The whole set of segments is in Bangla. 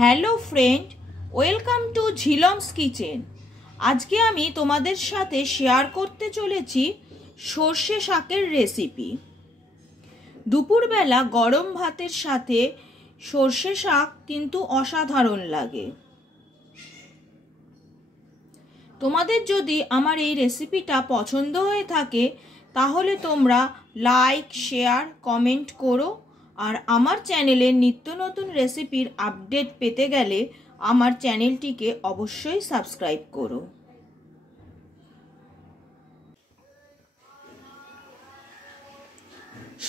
Hello friend, welcome to Jhilam's kitchen. আজকে আমি তোমাদের সাথে শেয়ার করতে চলেছি সর্ষে শাকের রেসিপি। দুপুরবেলা গরম ভাতের সাথে সর্ষে শাক কিন্তু অসাধারণ লাগে। তোমাদের যদি আমার এই রেসিপিটা পছন্দ হয়ে থাকে তাহলে তোমরা লাইক, শেয়ার, কমেন্ট করো। আর আমার চ্যানেলের নিত্য নতুন রেসিপির আপডেট পেতে গেলে আমার চ্যানেলটিকে অবশ্যই সাবস্ক্রাইব করো।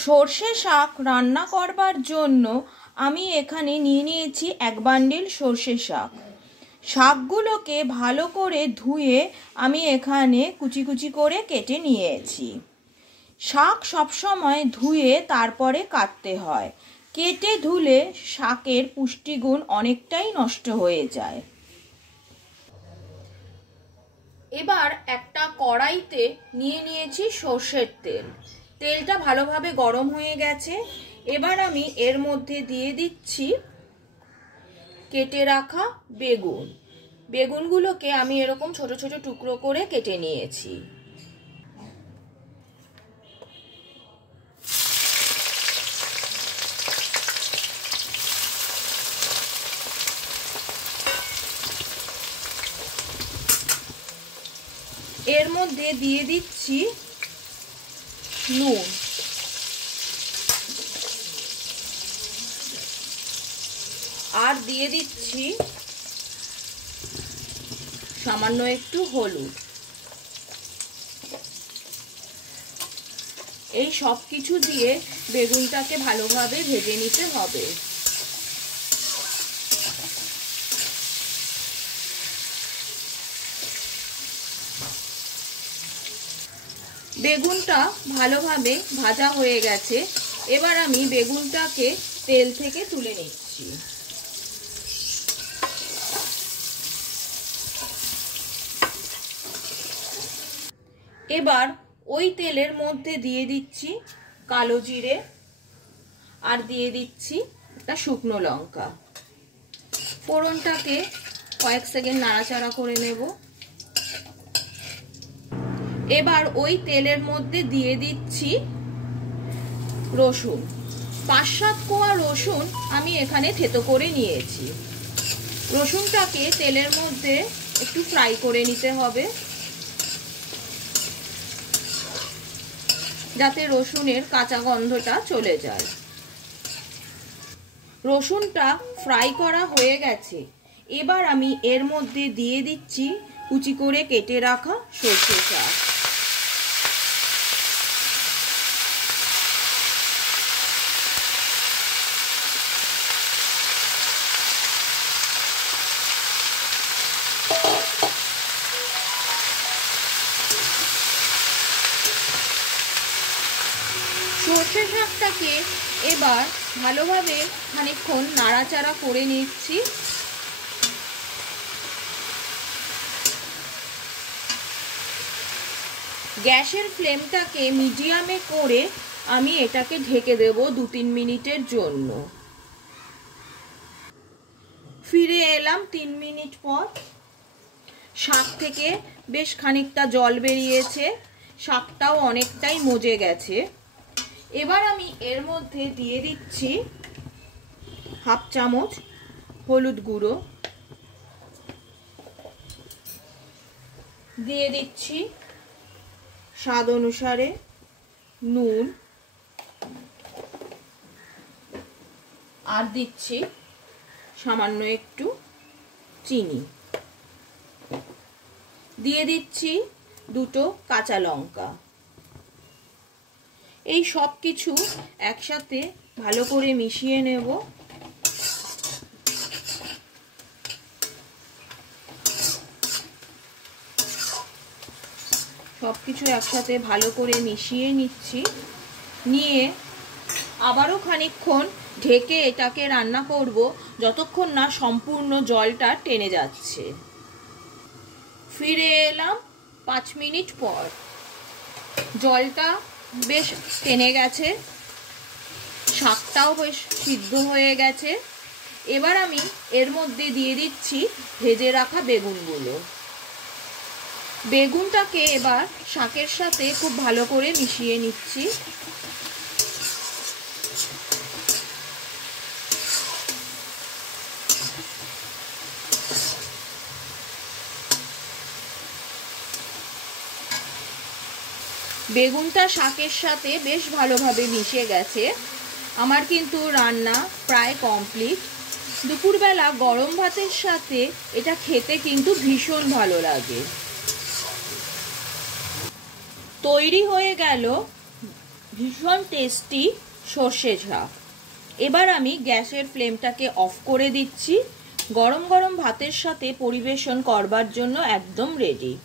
সর্ষে শাক রান্না করবার জন্য আমি এখানে নিয়ে নিয়েছি 1 বান্ডিল সর্ষে শাক। শাকগুলোকে ভালো করে ধুয়ে আমি এখানে কুচি কুচি করে কেটে নিয়েছি। শাক সবসময় ধুয়ে তারপরে কাটতে হয়, কেটে ধুলে শাকের পুষ্টিগুণ অনেকটাই নষ্ট হয়ে যায়। এবার একটা কড়াইতে নিয়ে নিয়েছি সর্ষের তেল। তেলটা ভালোভাবে গরম হয়ে গেছে। এবার আমি এর মধ্যে দিয়ে দিচ্ছি কেটে রাখা বেগুন। বেগুনগুলোকে আমি এরকম ছোট ছোট টুকরো করে কেটে নিয়েছি। এর মধ্যে দিয়ে দিচ্ছি নুন, আর দিয়ে দিচ্ছি সামান্য একটু হলুদ। এই সব কিছু দিয়ে বেগুনটাকে ভালোভাবে ভেজে নিতে হবে। বেগুনটা ভালোভাবে ভাজা হয়ে গেছে। এবার আমি বেগুনটাকে তেল থেকে তুলে নিচ্ছি। এবার ওই তেলের মধ্যে দিয়ে দিচ্ছি কালো জিরে, আর দিয়ে দিচ্ছি একটা শুকনো লঙ্কা। ফোড়নটাকে কয়েক সেকেন্ড নাড়াচাড়া করে নেব। এবার ওই তেলের মধ্যে দিয়ে দিচ্ছি রসুন। 5-7 কোয়া রসুন আমি এখানে থেতো করে নিয়েছি। রসুনটাকে তেলের মধ্যে একটু ফ্রাই করে নিতে হবে, যাতে রসুনের কাঁচা গন্ধটা চলে যায়। রসুনটা ফ্রাই করা হয়ে গেছে। এবার আমি এর মধ্যে দিয়ে দিচ্ছি কুচি করে কেটে রাখা সর্ষে শাক। সর্ষে শাকটাকে এবার ভালোভাবে খানিকক্ষণ নাড়াচাড়া করে নিচ্ছি। গ্যাসের ফ্লেমটাকে মিডিয়ামে করে আমি এটাকে ঢেকে দেব 2-3 মিনিটের জন্য। ফিরে এলাম 3 মিনিট পর। শাক থেকে বেশ খানিকটা জল বেরিয়েছে, শাকটাও অনেকটাই মজে গেছে। এবার আমি এর মধ্যে দিয়ে দিচ্ছি 1/2 চামচ হলুদ গুঁড়ো, দিয়ে দিচ্ছি স্বাদ অনুসারে নুন, আর দিচ্ছি সামান্য একটু চিনি, দিয়ে দিচ্ছি 2টো কাঁচা লঙ্কা। এই সব কিছু একসাথে ভালো করে মিশিয়ে নেব। সব কিছু একসাথে ভালো করে মিশিয়ে নিচ্ছি। নিয়ে আবারও খানিকক্ষণ ঢেকে এটাকে রান্না করব, যতক্ষণ না সম্পূর্ণ জলটা টেনে যাচ্ছে। ফিরে এলাম 5 মিনিট পর। জলটা বেশ টেনে গেছে, শাকটাও বেশ সিদ্ধ হয়ে গেছে। এবার আমি এর মধ্যে দিয়ে দিচ্ছি ভেজে রাখা বেগুনগুলো। বেগুনটাকে এবার শাকের সাথে খুব ভালো করে মিশিয়ে নিচ্ছি। বেগুনটা শাকের সাথে বেশ ভালোভাবে মিশে গেছে। আমার কিন্তু রান্না প্রায় কমপ্লিট। দুপুরবেলা গরম ভাতের সাথে এটা খেতে কিন্তু ভীষণ ভালো লাগে। তৈরি হয়ে গেল ভীষণ টেস্টি সর্ষে শাক। এবার আমি গ্যাসের ফ্লেমটাকে অফ করে দিচ্ছি। গরম গরম ভাতের সাথে পরিবেশন করবার জন্য একদম রেডি।